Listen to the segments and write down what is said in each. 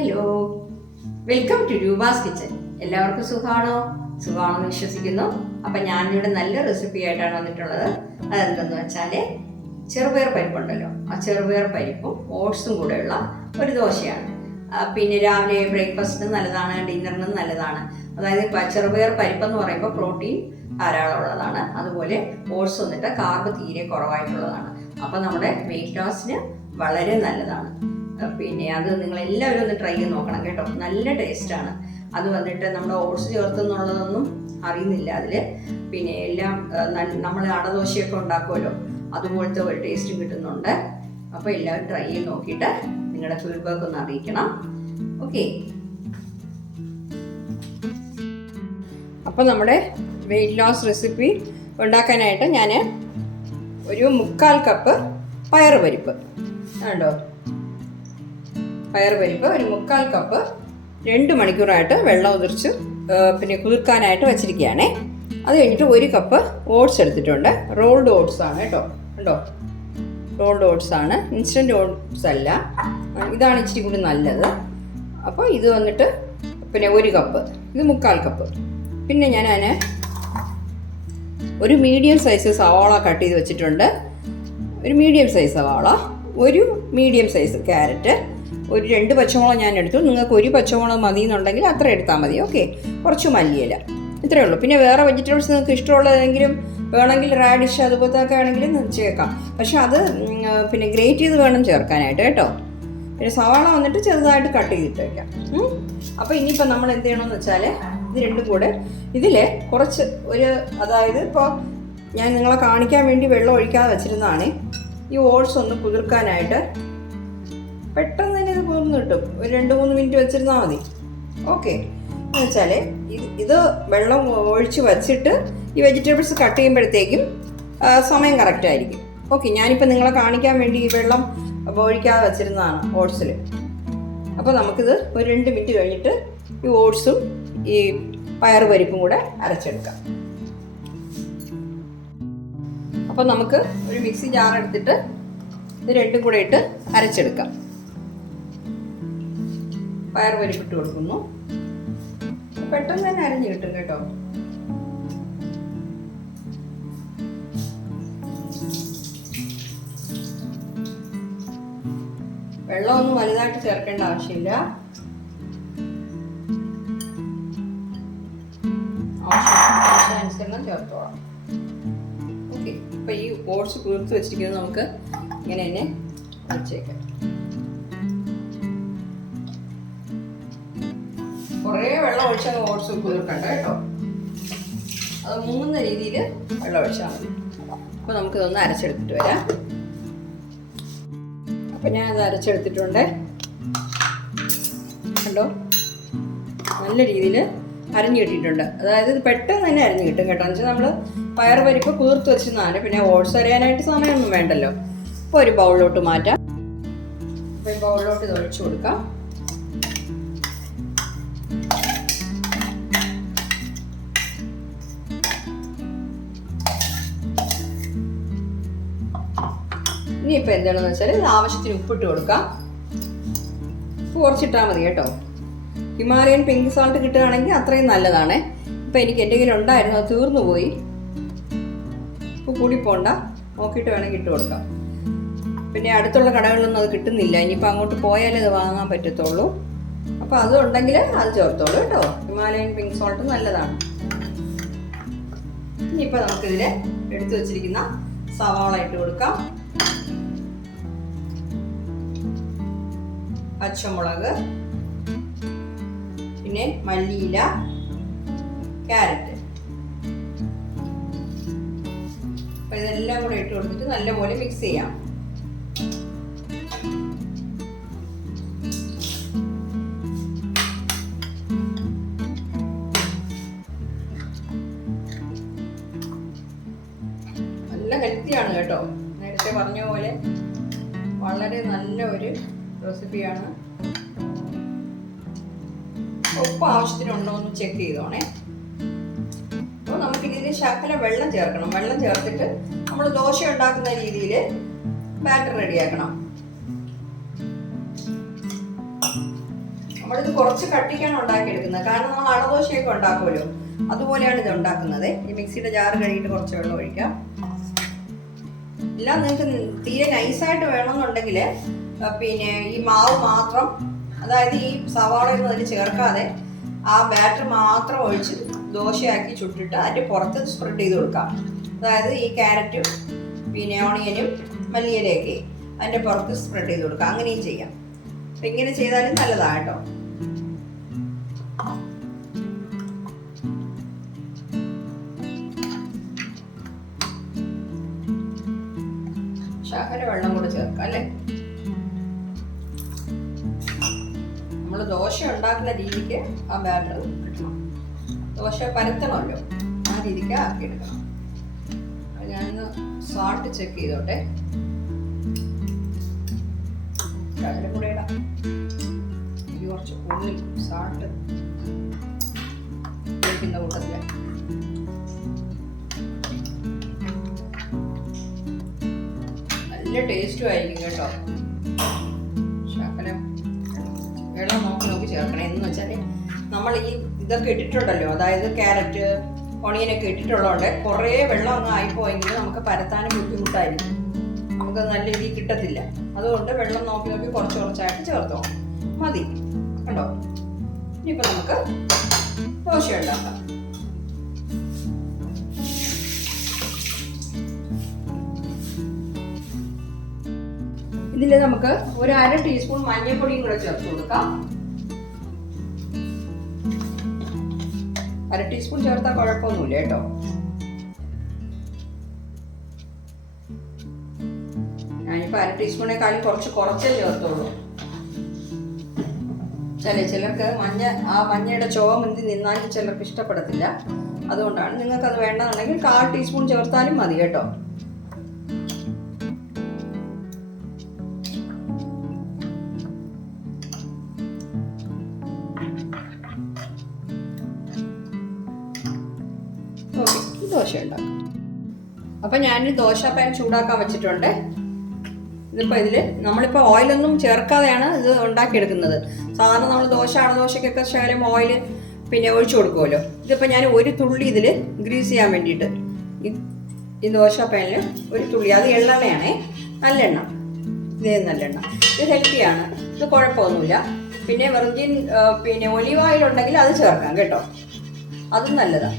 Hello, welcome to Rupa's kitchen. എല്ലാവർക്കും സുഖമാണെന്ന് വിശ്വസിക്കുന്നു. അപ്പം ഞാനിവിടെ നല്ല റെസിപ്പി ആയിട്ടാണ് വന്നിട്ടുള്ളത്. അതെന്തെന്ന് വെച്ചാൽ ചെറുപയർ പരിപ്പുണ്ടല്ലോ, ആ ചെറുപയർ പരിപ്പും ഓട്സും കൂടെയുള്ള ഒരു ദോശയാണ്. പിന്നെ രാവിലെ ബ്രേക്ക്ഫാസ്റ്റിന് നല്ലതാണ്, ഡിന്നറിനും നല്ലതാണ്. അതായത് ചെറുപയർ പരിപ്പെന്ന് പറയുമ്പോൾ പ്രോട്ടീൻ ധാരാളം ഉള്ളതാണ്. അതുപോലെ ഓട്സ് വന്നിട്ട് കാർബ് തീരെ കുറവായിട്ടുള്ളതാണ്. അപ്പം നമ്മുടെ വെയിറ്റ് ലോസിന് വളരെ നല്ലതാണ്. പിന്നെ അത് നിങ്ങളെല്ലാവരും ഒന്ന് ട്രൈ ചെയ്ത് നോക്കണം കേട്ടോ. നല്ല ടേസ്റ്റാണ്. അത് വന്നിട്ട് നമ്മുടെ ഓട്സ് ചേർത്തെന്നുള്ളതൊന്നും അറിയുന്നില്ല അതിൽ. പിന്നെ എല്ലാം നമ്മൾ അടദോശയൊക്കെ ഉണ്ടാക്കുമല്ലോ, അതുപോലത്തെ ഒരു ടേസ്റ്റും കിട്ടുന്നുണ്ട്. അപ്പോൾ എല്ലാവരും ട്രൈ ചെയ്ത് നോക്കിയിട്ട് നിങ്ങളുടെ ഫീഡ്ബാക്ക് ഒന്ന് അറിയിക്കണം. ഓക്കെ, അപ്പോൾ നമ്മുടെ വെയിറ്റ് ലോസ് റെസിപ്പി ഉണ്ടാക്കാനായിട്ട് ഞാൻ ഒരു 1/4 കപ്പ് പയറുപരിപ്പ് കണ്ടോ, പയറുപരിപ്പ് ഒരു 1/4 കപ്പ് 2 മണിക്കൂറായിട്ട് വെള്ളം ഉതിർച്ച് പിന്നെ കുതിർക്കാനായിട്ട് വച്ചിരിക്കുകയാണേ. അത് കഴിഞ്ഞിട്ട് 1 കപ്പ് ഓട്സ് എടുത്തിട്ടുണ്ട്. റോൾഡ് ഓട്സ് ആണ് കേട്ടോ, കണ്ടോ, റോൾഡ് ഓട്സ് ആണ്, ഇൻസ്റ്റൻറ്റ് ഓട്സ് അല്ല. ഇതാണ് ഇച്ചിരി കൂടി നല്ലത്. അപ്പോൾ ഇത് വന്നിട്ട് പിന്നെ 1 കപ്പ്, ഇത് 1/4 കപ്പ്. പിന്നെ ഞാൻ അതിന് ഒരു മീഡിയം സൈസ് സവാള കട്ട് ചെയ്ത് വെച്ചിട്ടുണ്ട്. ഒരു മീഡിയം സൈസ് സവാള, ഒരു മീഡിയം സൈസ് ക്യാരറ്റ്, ഒരു 2 പച്ചമുളക് ഞാൻ എടുത്തു. നിങ്ങൾക്ക് 1 പച്ചമുളക് മതി എന്നുണ്ടെങ്കിൽ അത്ര എടുത്താൽ മതി. ഓക്കെ, കുറച്ച് മല്ലിയില, ഇത്രയേ ഉള്ളൂ. പിന്നെ വേറെ വെജിറ്റബിൾസ് നിങ്ങൾക്ക് ഇഷ്ടമുള്ളതെങ്കിലും വേണമെങ്കിൽ റാഡിഷ് അതുപോലത്തെ ഒക്കെ ആണെങ്കിലും ചേർക്കാം. പക്ഷെ അത് പിന്നെ ഗ്രേറ്റ് ചെയ്ത് വേണം ചേർക്കാനായിട്ട് കേട്ടോ. പിന്നെ സവാള വന്നിട്ട് ചെറുതായിട്ട് കട്ട് ചെയ്തിട്ട് വയ്ക്കാം. അപ്പോൾ ഇനിയിപ്പോൾ നമ്മൾ എന്ത് ചെയ്യണമെന്ന് വെച്ചാൽ ഇത് രണ്ടും കൂടെ ഇതിൽ കുറച്ച് അതായത് ഇപ്പോൾ ഞാൻ നിങ്ങളെ കാണിക്കാൻ വേണ്ടി വെള്ളം ഒഴിക്കാതെ വെച്ചിരുന്നതാണ്. ഈ ഓട്സ് ഒന്ന് കുതിർക്കാനായിട്ട് പെട്ടെന്ന് തന്നെ ഇത് കുതിർന്ന് കിട്ടും. ഒരു 2-3 മിനിറ്റ് വെച്ചിരുന്നാൽ മതി. ഓക്കെ, എന്ന് വെച്ചാൽ ഇത് വെള്ളം ഒഴിച്ച് വച്ചിട്ട് ഈ വെജിറ്റബിൾസ് കട്ട് ചെയ്യുമ്പോഴത്തേക്കും സമയം കറക്റ്റായിരിക്കും. ഓക്കെ, ഞാനിപ്പോൾ നിങ്ങളെ കാണിക്കാൻ വേണ്ടി ഈ വെള്ളം ഒഴിക്കാതെ വെച്ചിരുന്നതാണ് ഓട്സിൽ. അപ്പോൾ നമുക്കിത് ഒരു 2 മിനിറ്റ് കഴിഞ്ഞിട്ട് ഈ ഓട്സും ഈ പയറുപരിപ്പും കൂടെ അരച്ചെടുക്കാം. അപ്പോൾ നമുക്ക് ഒരു മിക്സി ജാർ എടുത്തിട്ട് ഇത് രണ്ടും കൂടെ ഇട്ട് അരച്ചെടുക്കാം. പയറുപരിപ്പിട്ട് കൊടുക്കുന്നു. പെട്ടെന്ന് തന്നെ അരഞ്ഞു കിട്ടും കേട്ടോ. വെള്ളമൊന്നും വലുതായിട്ട് ചേർക്കേണ്ട ആവശ്യമില്ല. ആവശ്യാനുസരണം ചേർത്തോളാം. ഓക്കെ, അപ്പോൾ ഈ ഓട്സ് കുതിർത്ത് വെച്ചിരിക്കുന്നത് നമുക്ക് ഇങ്ങനെ തന്നെ ഒഴിച്ചേക്കാം. കുറേ വെള്ളം ഒഴിച്ചാൽ ഓട്സ് കുതിർക്കണ്ട കേട്ടോ. അത് മുങ്ങുന്ന രീതിയിൽ വെള്ളം ഒഴിച്ചാൽ മതി. അപ്പോൾ നമുക്കിതൊന്ന് അരച്ചെടുത്തിട്ട് വരാം. അപ്പം ഞാനത് അരച്ചെടുത്തിട്ടുണ്ട് കണ്ടോ, നല്ല രീതിയിൽ അരിഞ്ഞു കിട്ടിയിട്ടുണ്ട്. അതായത് ഇത് പെട്ടെന്ന് തന്നെ അരിഞ്ഞു കിട്ടും കേട്ടോ. എന്ന് വെച്ചാൽ നമ്മൾ പയറുപരിപ്പ് കുതിർത്ത് വെച്ചിരുന്നാണ്. പിന്നെ ഓട്സ് അരയാനായിട്ട് സമയമൊന്നും വേണ്ടല്ലോ. അപ്പോൾ ഒരു ബൗളിലോട്ട് മാറ്റാം. അപ്പോൾ ഈ ബൗളിലോട്ട് ഇത് ഒഴിച്ചു കൊടുക്കാം. ഇനിയിപ്പോൾ എന്താണെന്ന് വെച്ചാൽ ഇത് ആവശ്യത്തിന് ഉപ്പിട്ട് കൊടുക്കാം. ഉപ്പ് കുറച്ചിട്ടാൽ മതി കേട്ടോ. ഹിമാലയൻ പിങ്ക് സാൾട്ട് കിട്ടുകയാണെങ്കിൽ അത്രയും നല്ലതാണ്. ഇപ്പം എനിക്ക് എൻ്റെ കയ്യിൽ ഉണ്ടായിരുന്നു, അത് തീർന്നു പോയി. ഉപ്പ് കൂടി പോണ്ട, നോക്കിയിട്ട് വേണമെങ്കിൽ ഇട്ട് കൊടുക്കാം. പിന്നെ അടുത്തുള്ള കടകളിലൊന്നും അത് കിട്ടുന്നില്ല. ഇനിയിപ്പോൾ അങ്ങോട്ട് പോയാലേ അത് വാങ്ങാൻ പറ്റത്തുള്ളൂ. അപ്പോൾ അത് ഉണ്ടെങ്കിൽ അത് ചേർത്തോളൂ കേട്ടോ. ഹിമാലയൻ പിങ്ക് സോൾട്ട് നല്ലതാണ്. ഇനിയിപ്പോൾ നമുക്കിതിൽ എടുത്തു വച്ചിരിക്കുന്ന സവാള ഇട്ട് കൊടുക്കാം. പച്ചമുളക്, പിന്നെ മല്ലിയില, ക്യാരറ്റ്, അപ്പോൾ ഇതെല്ലാം കൂടെ ഇട്ട് കൊടുത്തിട്ട് നല്ലപോലെ മിക്സ് ചെയ്യാം. നല്ല ഹെൽത്തിയാണ് കേട്ടോ. നേരത്തെ പറഞ്ഞ പോലെ വളരെ നല്ല ഒരു റെസിപ്പിയാണ്. ഉപ്പ് ആവശ്യത്തിനുണ്ടോ എന്ന് ചെക്ക് ചെയ്തോണേ. അപ്പോൾ നമുക്കിതിന് ശകലം വെള്ളം ചേർക്കണം. വെള്ളം ചേർത്തിട്ട് നമ്മൾ ദോശ ഉണ്ടാക്കുന്ന രീതിയിൽ ബാറ്റർ റെഡിയാക്കണം. നമ്മളിത് കുറച്ച് കട്ടിക്കാണ് ഉണ്ടാക്കിയെടുക്കുന്നത്, കാരണം നമ്മൾ അടദോശയൊക്കെ ഉണ്ടാക്കുമല്ലോ, അതുപോലെയാണ് ഇത് ഉണ്ടാക്കുന്നത്. ഈ മിക്സിയുടെ ജാറ് കഴുകിയിട്ട് കുറച്ച് വെള്ളം ഒഴിക്കാം. ഇല്ല, നിങ്ങൾക്ക് തീരെ നൈസായിട്ട് വേണമെന്നുണ്ടെങ്കിൽ പിന്നെ ഈ മാവ് മാത്രം, അതായത് ഈ സവാളയൊന്നും അതിൽ ചേർക്കാതെ ആ ബാറ്റർ മാത്രം ഒഴിച്ച് ദോശയാക്കി ചുട്ടിട്ട് അതിൻ്റെ പുറത്ത് സ്പ്രെഡ് ചെയ്ത് കൊടുക്കാം. അതായത് ഈ ക്യാരറ്റും പിന്നെ ഓണിയനും മല്ലിയിലയൊക്കെ അതിൻ്റെ പുറത്ത് സ്പ്രെഡ് ചെയ്ത് കൊടുക്കാം. അങ്ങനെയും ചെയ്യാം. അപ്പം ഇങ്ങനെ ചെയ്താലും നല്ലതാണ് കേട്ടോ. ശകല വെള്ളം കൂടെ ചേർക്കാം അല്ലേ. നമ്മൾ ദോശ ഉണ്ടാക്കുന്ന രീതിക്ക് ആ ബാറ്റർ കിട്ടണം. ദോശ പരത്തണമല്ലോ, ആ രീതിക്ക് ആക്കിയെടുക്കണം. ഞാനൊന്ന് സാൾട്ട് ചെക്ക് ചെയ്തോട്ടെ. ശകലം കൂടെ ഇടാം. ഇത് കുറച്ച് കൂടുതൽ സാൾട്ട് കഴിക്കുന്ന കൂട്ടത്തില്. നല്ല ടേസ്റ്റും ആയിരിക്കും കേട്ടോ. ശകലം വെള്ളം നോക്കി ചേർക്കണം. എന്ന് വെച്ചാൽ നമ്മൾ ഈ ഇതൊക്കെ ഇട്ടിട്ടുണ്ടല്ലോ, അതായത് ക്യാരറ്റ് ഓണിയനൊക്കെ ഇട്ടിട്ടുള്ളതുകൊണ്ട് കുറേ വെള്ളം അങ്ങ് ആയിപ്പോയെങ്കിൽ നമുക്ക് പരത്താനും ബുദ്ധിമുട്ടായിരിക്കും, നമുക്ക് നല്ല രീതിയിൽ കിട്ടത്തില്ല. അതുകൊണ്ട് വെള്ളം നോക്കി കുറച്ച് കുറച്ചായിട്ട് ചേർത്തോ മതി. കണ്ടോ, ഇനിയിപ്പോൾ നമുക്ക് ദോശ ഉണ്ടാക്കാം. ഇതിൽ നമുക്ക് ഒരു 1/2 ടീസ്പൂൺ മഞ്ഞൾപ്പൊടിയും കൂടെ ചേർത്ത് കൊടുക്കാം. 1/2 ടീസ്പൂൺ ചേർത്താൽ കുഴപ്പമൊന്നുമില്ല കേട്ടോ. ഞാനിപ്പോൾ 1/2 ടീസ്പൂണേക്കാളും കുറച്ചേ ചേർത്തോളൂ. ചിലർക്ക് മഞ്ഞയുടെ ചുവ മുന്തി നിന്നാലും ചിലർക്ക് ഇഷ്ടപ്പെടത്തില്ല. അതുകൊണ്ടാണ്. നിങ്ങൾക്കത് വേണ്ടെന്നുണ്ടെങ്കിൽ 1/4 ടീസ്പൂൺ ചേർത്താലും മതി കേട്ടോ. ദോശ ഉണ്ടാക്കാം. അപ്പം ഞാനൊരു ദോശ പാൻ ചൂടാക്കാൻ വെച്ചിട്ടുണ്ട്. ഇതിപ്പോൾ നമ്മളിപ്പോൾ ഓയിലൊന്നും ചേർക്കാതെയാണ് ഇത് ഉണ്ടാക്കിയെടുക്കുന്നത്. സാധാരണ നമ്മൾ അടദോശയ്ക്കൊക്കെ ശകലം ഓയിൽ പിന്നെ ഒഴിച്ചു കൊടുക്കുമല്ലോ. ഇതിപ്പോൾ ഞാൻ ഒരു തുള്ളി ഇതിൽ ഗ്രീസ് ചെയ്യാൻ വേണ്ടിയിട്ട് ഈ ദോശ പാനിൽ ഒരു തുള്ളി, അത് എള്ളെണ്ണയാണേ, നല്ലെണ്ണ. ഇതേ നല്ലെണ്ണ. ഇത് ഹെൽത്തിയാണ്, ഇത് കുഴപ്പമൊന്നുമില്ല. പിന്നെ വെർജിൻ പിന്നെ ഒലിവ് ഓയിൽ ഉണ്ടെങ്കിൽ അത് ചേർക്കാം കേട്ടോ, അതും നല്ലതാണ്.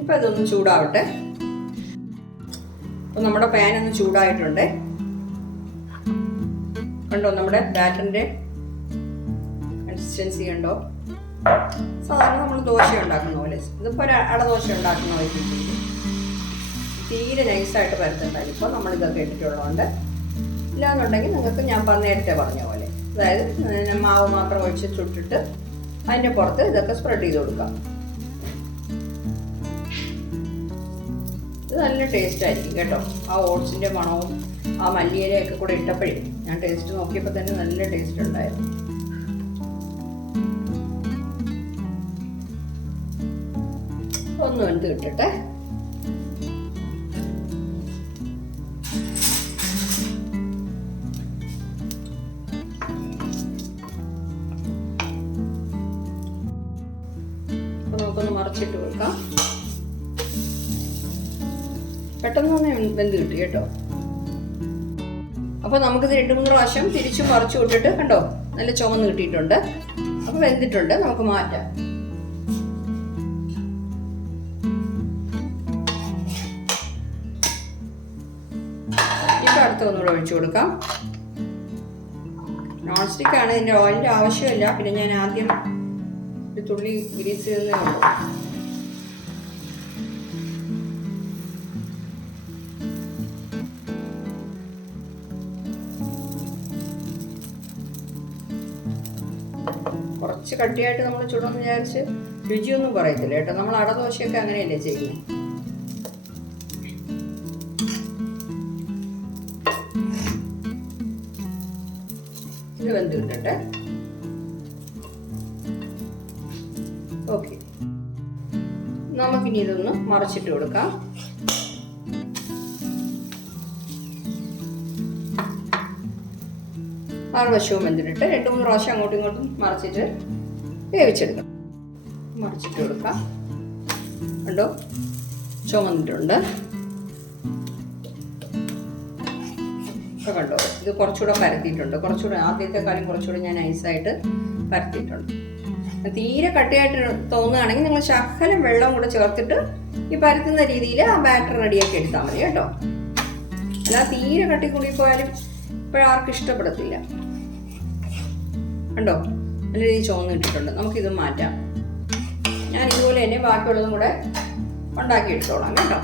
ഇപ്പം ഇതൊന്ന് ചൂടാവട്ടെ. അപ്പം നമ്മുടെ പാൻ ഒന്ന് ചൂടായിട്ടുണ്ട്. കണ്ടോ നമ്മുടെ ബാറ്ററിൻ്റെ കൺസിസ്റ്റൻസി കണ്ടോ. സാധാരണ നമ്മൾ ദോശ ഉണ്ടാക്കുന്ന പോലെ, ഇതിപ്പോൾ ഒരു അടദോശ ഉണ്ടാക്കുന്ന പോലെ തീരെ നൈസായിട്ട് പരത്തണ്ട. ഇപ്പോൾ നമ്മളിതൊക്കെ ഇട്ടിട്ടുള്ളതുകൊണ്ട്. ഇല്ലാന്നുണ്ടെങ്കിൽ നിങ്ങൾക്ക് ഞാൻ നേരത്തെ പറഞ്ഞ പോലെ, അതായത് മാവ് മാത്രം ഒഴിച്ച് ചുട്ടിട്ട് അതിൻ്റെ പുറത്ത് ഇതൊക്കെ സ്പ്രെഡ് ചെയ്ത് കൊടുക്കാം. ഇത് നല്ല ടേസ്റ്റ് ആയിരിക്കും കേട്ടോ. ആ ഓട്സിൻ്റെ മണവും ആ മല്ലിയിലയൊക്കെ കൂടെ ഇട്ടപ്പോഴേ ഞാൻ ടേസ്റ്റ് നോക്കിയപ്പോൾ തന്നെ നല്ല ടേസ്റ്റ് ഉണ്ടായിരുന്നു. ഒന്ന് വെന്ത് കിട്ടട്ടെ. നമുക്കൊന്ന് മറിച്ചിട്ട് കൊടുക്കാം. പെട്ടെന്ന് തന്നെ വെന്ത് കിട്ടി കേട്ടോ. അപ്പോൾ നമുക്കിത് 2-3 പ്രാവശ്യം തിരിച്ചും മറിച്ചു വിട്ടിട്ട് കണ്ടോ നല്ല ചുവന്ന് കിട്ടിയിട്ടുണ്ട്. അപ്പോൾ വെന്തിട്ടുണ്ട്, നമുക്ക് മാറ്റാം. ഇപ്പം അടുത്ത ഒന്നുകൂടെ ഒഴിച്ചു കൊടുക്കാം. നോൺ സ്റ്റിക്കാണ്, ഇതിൻ്റെ ഓയിലിൻ്റെ ആവശ്യമില്ല. പിന്നെ ഞാൻ ആദ്യം ഒരു തുള്ളി ഗ്രീസ് ചെയ്തേ ഉള്ളൂ. കുറച്ച് കട്ടിയായിട്ട് നമ്മൾ ചുടുമെന്ന് വിചാരിച്ച് രുചിയൊന്നും പറയത്തില്ല കേട്ടോ. നമ്മൾ അടദോശയൊക്കെ അങ്ങനെയല്ലേ ചെയ്യുന്നത്. ഇത് വെന്ത് കിട്ടട്ടെ. ഓക്കെ, നമുക്കിനി ഇതൊന്ന് മറിച്ചിട്ട് കൊടുക്കാം. മറുവശവും വെന്തിട്ട് 2-3 പ്രാവശ്യം അങ്ങോട്ടും ഇങ്ങോട്ടും മറിച്ചിട്ട് വേവിച്ചെടുക്കണം. മറിച്ചിട്ട് കൊടുക്കാം. കണ്ടോ, ചുമന്നിട്ടുണ്ട്. കണ്ടോ, ഇത് കുറച്ചുകൂടെ പരത്തിയിട്ടുണ്ട്. കുറച്ചുകൂടെ ആദ്യത്തെക്കാളും കുറച്ചുകൂടെ ഞാൻ നൈസായിട്ട് പരത്തിയിട്ടുണ്ട്. തീരെ കട്ടിയായിട്ട് തോന്നുകയാണെങ്കിൽ നിങ്ങൾ ശകലം വെള്ളം കൂടെ ചേർത്തിട്ട് ഈ പരത്തുന്ന രീതിയിൽ ആ ബാറ്റർ റെഡിയാക്കി എടുത്താൽ മതി കേട്ടോ. അല്ലാതെ തീരെ കട്ടി കൂടി പോയാലും ഇപ്പോഴാർക്കും ഇഷ്ടപ്പെടത്തില്ല. കണ്ടോ, നല്ല രീതിയിൽ ചുവന്നിട്ടിട്ടുണ്ട്. നമുക്കിത് മാറ്റാം. ഞാൻ ഇതുപോലെ തന്നെ ബാക്കിയുള്ളതും കൂടെ ഉണ്ടാക്കി എടുത്തോളാം കേട്ടോ.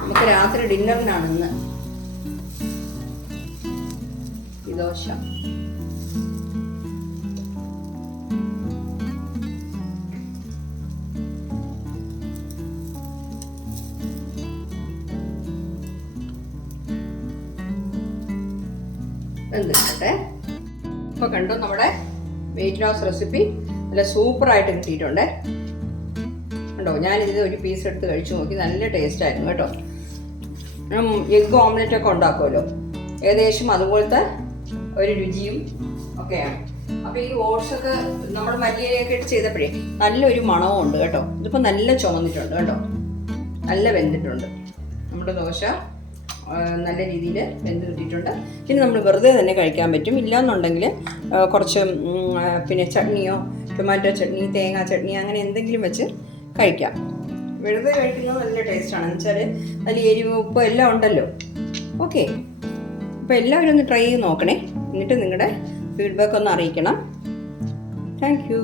നമുക്ക് രാത്രി ഡിന്നറിനാണ് ഇന്ന് ഈ ദോശ. എന്തിട്ടെ ഇപ്പൊ കണ്ടോ, നമ്മുടെ വെയിറ്റ് ലോസ് റെസിപ്പി നല്ല സൂപ്പറായിട്ട് കിട്ടിയിട്ടുണ്ട് കണ്ടോ. ഞാനിത് ഒരു പീസ് എടുത്ത് കഴിച്ചു നോക്കി, നല്ല ടേസ്റ്റ് ആയിരുന്നു കേട്ടോ. എഗ് ഓംലെറ്റ് ഒക്കെ ഉണ്ടാക്കുമല്ലോ, ഏകദേശം അതുപോലത്തെ ഒരു രുചിയും ഒക്കെയാണ്. അപ്പോൾ ഈ ഓട്സ് ഒക്കെ നമ്മൾ മല്ലിയിലൊക്കെ ഇട്ട് ചെയ്തപ്പോഴേ നല്ലൊരു മണവും ഉണ്ട് കേട്ടോ. ഇതിപ്പോൾ നല്ല ചുമന്നിട്ടുണ്ട് കേട്ടോ, നല്ല വെന്തിട്ടുണ്ട്. നമ്മുടെ ദോശ നല്ല രീതിയിൽ വെന്ത് കിട്ടിയിട്ടുണ്ട്. പിന്നെ നമ്മൾ വെറുതെ തന്നെ കഴിക്കാൻ പറ്റും. ഇല്ലയെന്നുണ്ടെങ്കിൽ കുറച്ച് പിന്നെ ചട്നിയോ, ടൊമാറ്റോ ചട്നി, തേങ്ങാ ചട്നി, അങ്ങനെ എന്തെങ്കിലും വെച്ച് കഴിക്കാം. വെറുതെ കഴിക്കുന്നത് നല്ല ടേസ്റ്റാണ്. എന്ന് വെച്ചാൽ അതിൽ എരിവ്, ഉപ്പ് എല്ലാം ഉണ്ടല്ലോ. ഓക്കെ, അപ്പോൾ എല്ലാവരും ഒന്ന് ട്രൈ ചെയ്ത് നോക്കണേ. എന്നിട്ട് നിങ്ങളുടെ ഫീഡ്ബാക്ക് ഒന്ന് അറിയിക്കണം. Thank you.